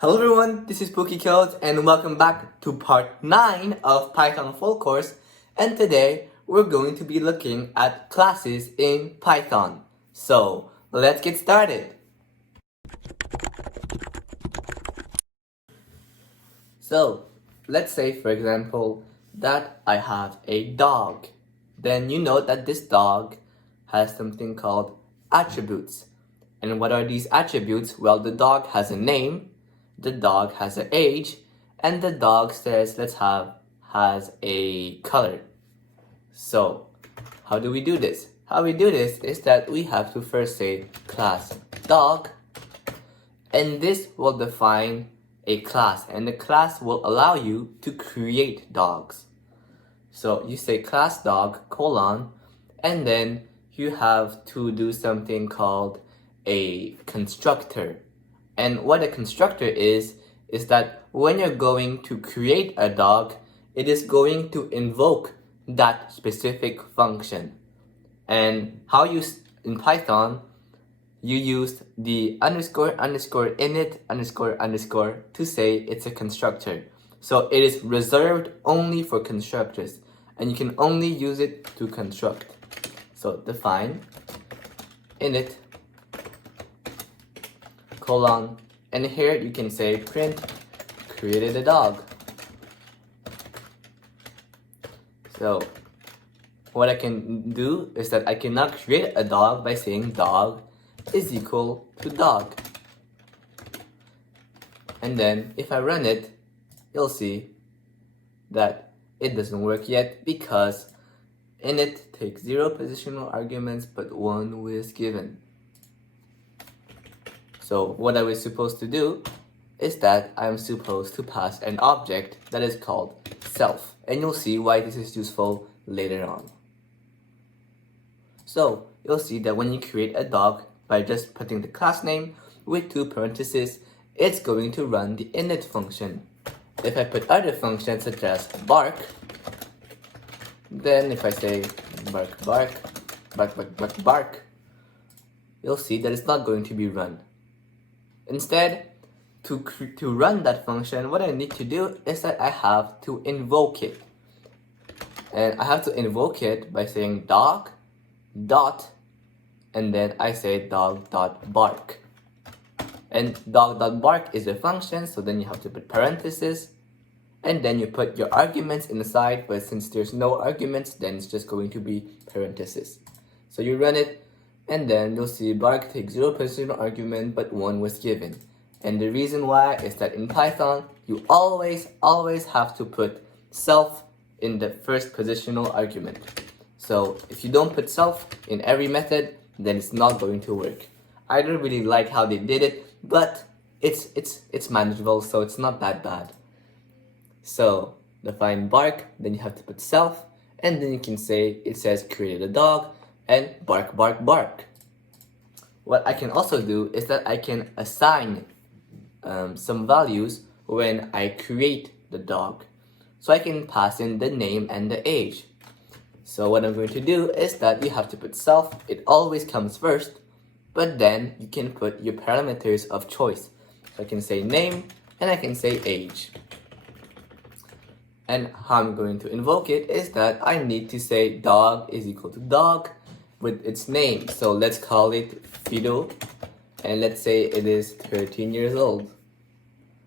Hello everyone, this is Pooky Codes and welcome back to part 9 of Python full course, and today we're going to be looking at classes in Python. So let's get started. So let's say for example that I have a dog. Then you know that this dog has something called attributes. And what are these attributes? Well, the dog has a name, the dog has an age, and the dog says has a color. So how do we do this? How we do this is that we have to first say class dog, and this will define a class, and the class will allow you to create dogs. So you say class dog colon, and then you have to do something called a constructor. And what a constructor is that when you're going to create a dog, it is going to invoke that specific function. And how you in Python, you use the underscore init underscore to say it's a constructor. So it is reserved only for constructors, and you can only use it to construct. So define init colon, and here you can say print created a dog. So what I can do is that I cannot create a dog by saying dog is equal to dog. And then if I run it, you'll see that it doesn't work yet because init takes 0 positional arguments but 1 was given. So what I was supposed to do is that I'm supposed to pass an object that is called self, and you'll see why this is useful later on. So you'll see that when you create a dog by just putting the class name with 2 parentheses, it's going to run the init function. If I put other functions such as bark, then if I say bark, you'll see that it's not going to be run. Instead, to run that function, what I need to do is that I have to invoke it. And I have to invoke it by saying dog dot, and then I say dog dot bark. And dog dot bark is a function, so then you have to put parentheses, and then you put your arguments inside, but since there's no arguments, then it's just going to be parentheses. So you run it, and then you'll see bark takes 0 positional argument, but 1 was given. And the reason why is that in Python, you always have to put self in the first positional argument. So if you don't put self in every method, then it's not going to work. I don't really like how they did it, but it's manageable, so it's not that bad. So define bark, then you have to put self, and then you can say it says created a dog, and bark bark bark. What I can also do is that I can assign some values when I create the dog. So I can pass in the name and the age. So what I'm going to do is that you have to put self, it always comes first, but then you can put your parameters of choice. So I can say name and I can say age. And how I'm going to invoke it is that I need to say dog is equal to dog with its name. So let's call it Fido, and let's say it is 13 years old.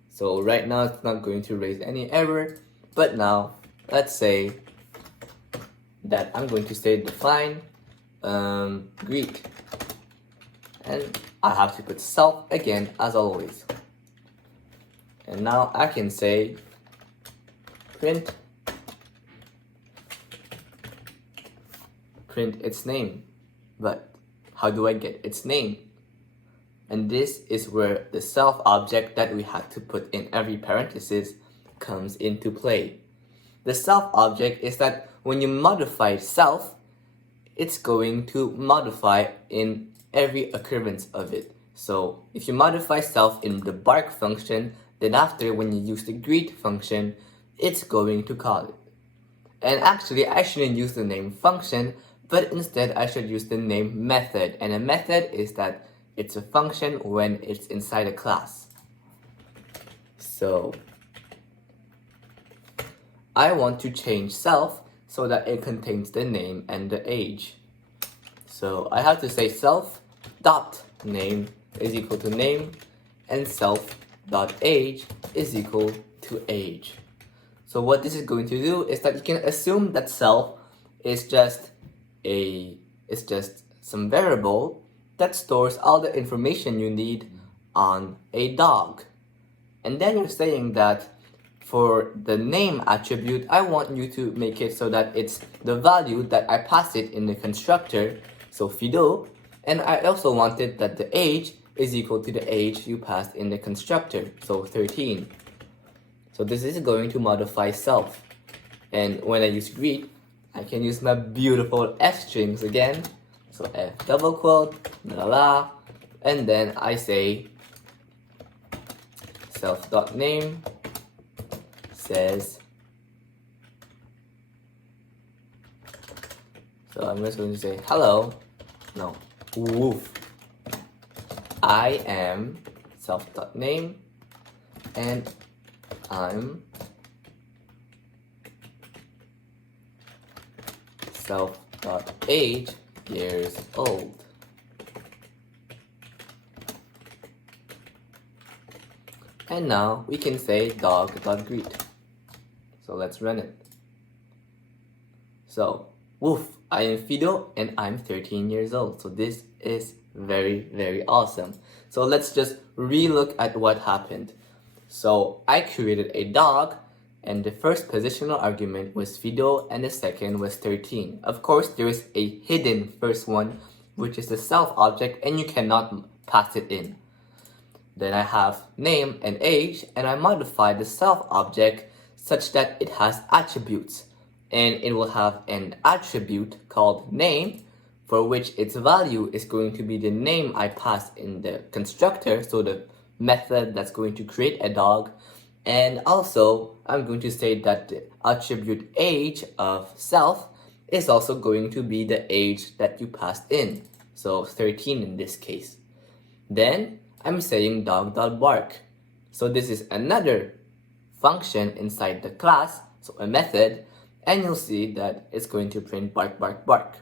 So right now it's not going to raise any error, but now let's say that I'm going to say define greet, and I have to put self again as always. And now I can say print its name. But how do I get its name? And this is where the self object that we had to put in every parenthesis comes into play. The self object is that when you modify self, it's going to modify in every occurrence of it. So if you modify self in the bark function, then after when you use the greet function, it's going to call it. And actually I shouldn't use the name function, but instead I should use the name method. And a method is that it's a function when it's inside a class. So I want to change self so that it contains the name and the age. So I have to say self dot name is equal to name, and self dot age is equal to age. So what this is going to do is that you can assume that self is just some variable that stores all the information you need on a dog. And then you're saying that for the name attribute, I want you to make it so that it's the value that I pass it in the constructor, so Fido, and I also wanted that the age is equal to the age you passed in the constructor, so 13. So this is going to modify self. And when I use greet, I can use my beautiful F strings again. So F double quote, la la, and then I say self.name says, so I'm just going to say hello, no, woof, I am self.name and I'm self.age years old. And now we can say dog.greet. So let's run it. So, woof, I am Fido and I'm 13 years old. So this is very, very awesome. So let's just re-look at what happened. So I created a dog and the first positional argument was Fido and the second was 13. Of course, there is a hidden first one, which is the self object, and you cannot pass it in. Then I have name and age, and I modify the self object such that it has attributes. And it will have an attribute called name, for which its value is going to be the name I pass in the constructor, so the method that's going to create a dog. And also, I'm going to say that the attribute age of self is also going to be the age that you passed in. So 13 in this case. Then I'm saying dog.bark. So this is another function inside the class, so a method, and you'll see that it's going to print bark, bark, bark.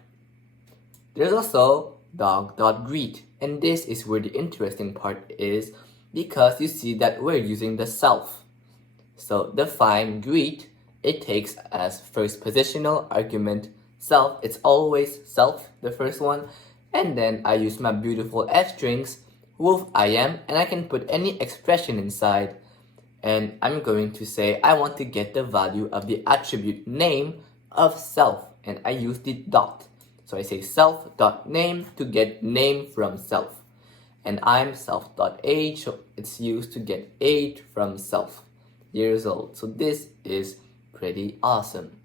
There's also dog.greet, and this is where the interesting part is, because you see that we're using the self. So define greet, it takes as first positional argument self. It's always self, the first one, and then I use my beautiful F strings, woof I am, and I can put any expression inside, and I'm going to say I want to get the value of the attribute name of self, and I use the dot. So I say self.name to get name from self, and I'm self.age, so it's used to get age from self, years old. So this is pretty awesome.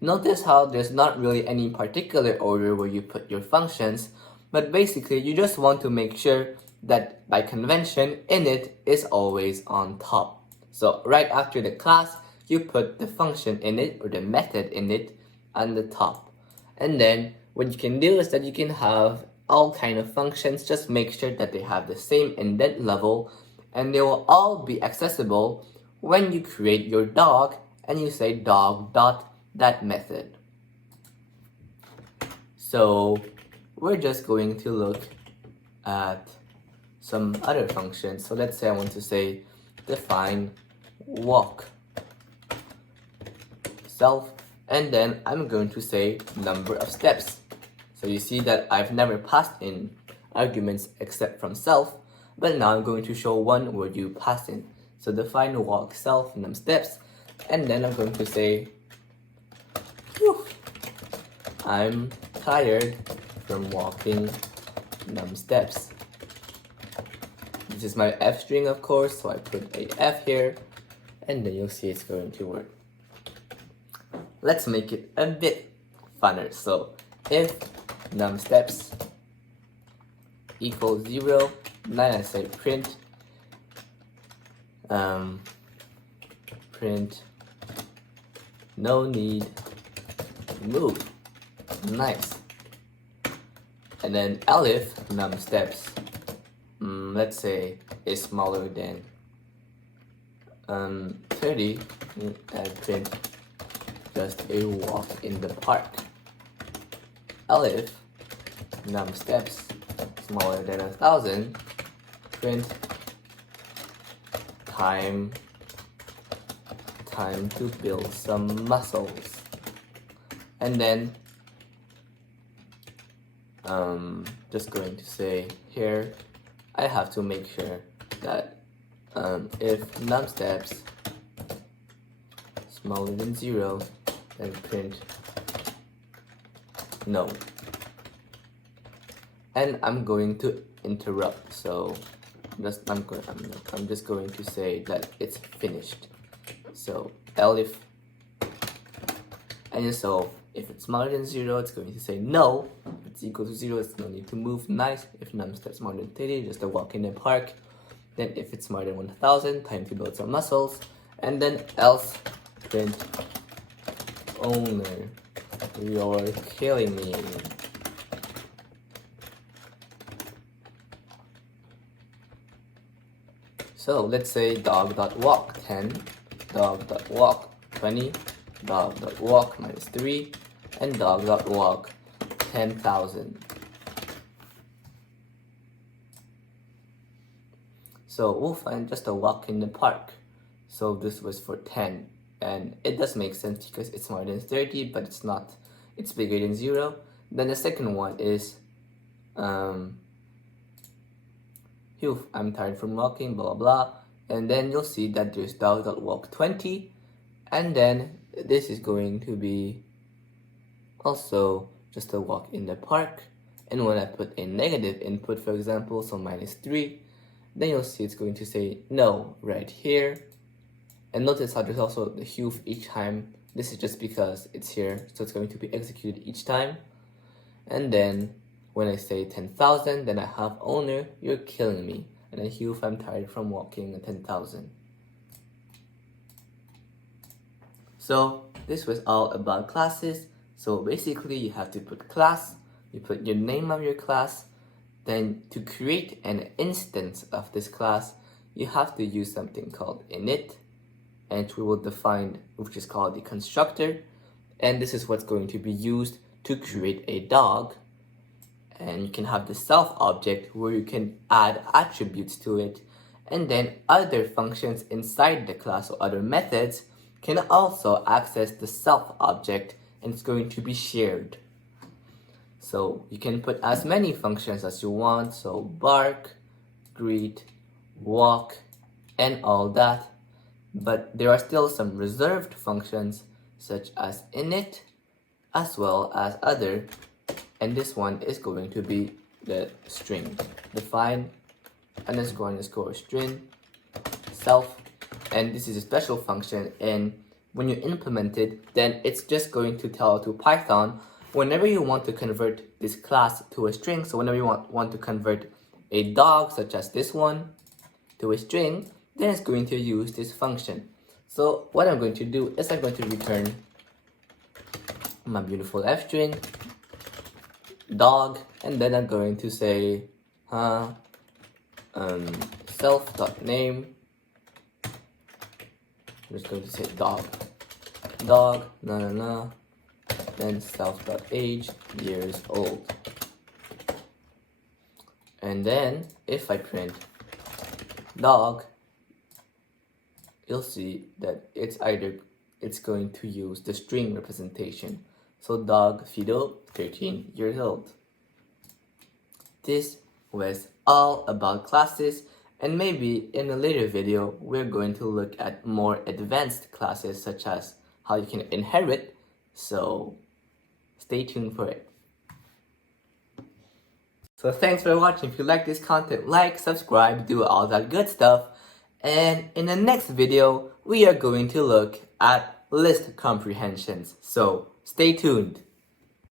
Notice how there's not really any particular order where you put your functions, but basically you just want to make sure that by convention init is always on top. So right after the class, you put the function init or the method init on the top. And then what you can do is that you can have all kind of functions, just make sure that they have the same indent level, and they will all be accessible when you create your dog and you say dog.that method. So we're just going to look at some other functions. So let's say I want to say define walk self, and then I'm going to say number of steps. So you see that I've never passed in arguments except from self, but now I'm going to show one where you pass in. So define walk self num steps, and then I'm going to say I'm tired from walking num steps. This is my F string, of course, so I put a F here, and then you'll see it's going to work. Let's make it a bit funner. So if num steps equals 0, then I say print no need move. Nice. And then elif num steps let's say is smaller than 30 and print just a walk in the park. Elif num steps smaller than 1,000, print time to build some muscles. And then just going to say here I have to make sure that if num steps smaller than 0, then print no. And I'm going to interrupt, so I'm just going to say that it's finished. So elif, and so if it's smaller than 0, it's going to say no. If it's equal to 0, it's no need to move. Nice. If num steps smaller than 30, just a walk in the park. Then if it's smaller than 1,000, time to build some muscles. And then else print owner. You're killing me. So let's say dog.walk 10, dog.walk 20, dog.walk -3, and dog.walk 10,000. So we'll find just a walk in the park. So this was for 10, and it does make sense because it's more than 30, but it's not, it's bigger than 0. Then the second one is Phew, I'm tired from walking, blah blah. And then you'll see that there's dog.walk 20, and then this is going to be also just a walk in the park. And when I put a negative input, for example, so -3, then you'll see it's going to say no right here. And notice how there's also the hue each time. This is just because it's here, so it's going to be executed each time. And then when I say 10,000, then I have owner, you're killing me. And then hue, I'm tired from walking at 10,000. So this was all about classes. So basically you have to put class, you put your name of your class, then to create an instance of this class, you have to use something called init, and we will define, which is called the constructor. And this is what's going to be used to create a dog. And you can have the self object where you can add attributes to it, and then other functions inside the class or other methods can also access the self object, and it's going to be shared. So you can put as many functions as you want, so bark, greet, walk, and all that. But there are still some reserved functions such as init as well as other. And this one is going to be the string. Define __ string self, and this is a special function, and when you implement it, then it's just going to tell to Python whenever you want to convert this class to a string. So whenever you want to convert a dog, such as this one, to a string, then it's going to use this function. So what I'm going to do is I'm going to return my beautiful f string dog, and then I'm going to say self.name. I'm just going to say dog, then self.age, years old. And then if I print dog, you'll see that it's going to use the string representation. So dog Fido, 13 years old. This was all about classes, and maybe in a later video we're going to look at more advanced classes such as how you can inherit, so stay tuned for it. So thanks for watching. If you like this content, like, subscribe, do all that good stuff. And in the next video, we are going to look at list comprehensions. So stay tuned.